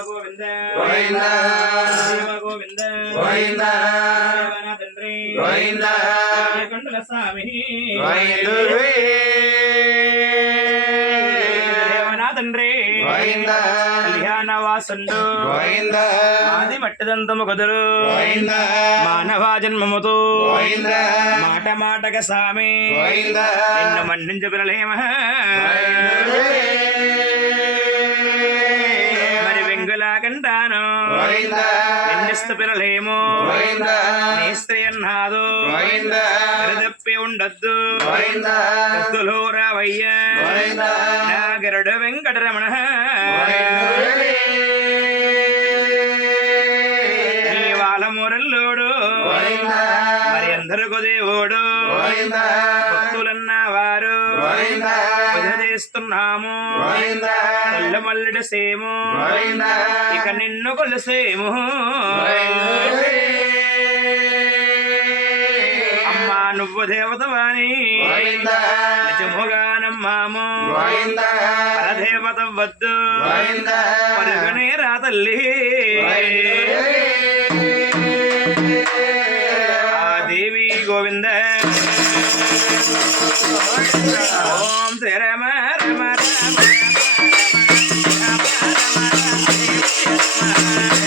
గోవింద గోవింద గోవింద తండ్రి గోవింద కొండల స్వామి తండ్రి కళ్యాణవాసుండు ఆది మట్టిదంతము కుదురు మానవా జన్మముతో మాట మాటక స్వామి నిన్ను మన్నించు పిల్లలేమ మరి వెంగులాకంటాను నిన్నిస్తు పిల్లలేమో నీ స్త్రీ అన్నాదు తప్పి ఉండద్దు కత్తులో రావయ్య నాగరుడు వెంకటరమణ నీ వాళ్ళ మురల్లుడు మరి అందరికీ దేవుడు భక్తులన్న వారు వదిలేస్తున్నాము కళ్ళు మల్లుడు సేము ఇక నిన్ను కొలుసేము అమ్మా నువ్వు దేవతవాణి నిజముగా నమ్మాము పరదేవత వద్దు పరుగునే రా తల్లి ఆ దేవి గోవింద ఓం శ్రీ రమ రమ రమ రమ రమ రమ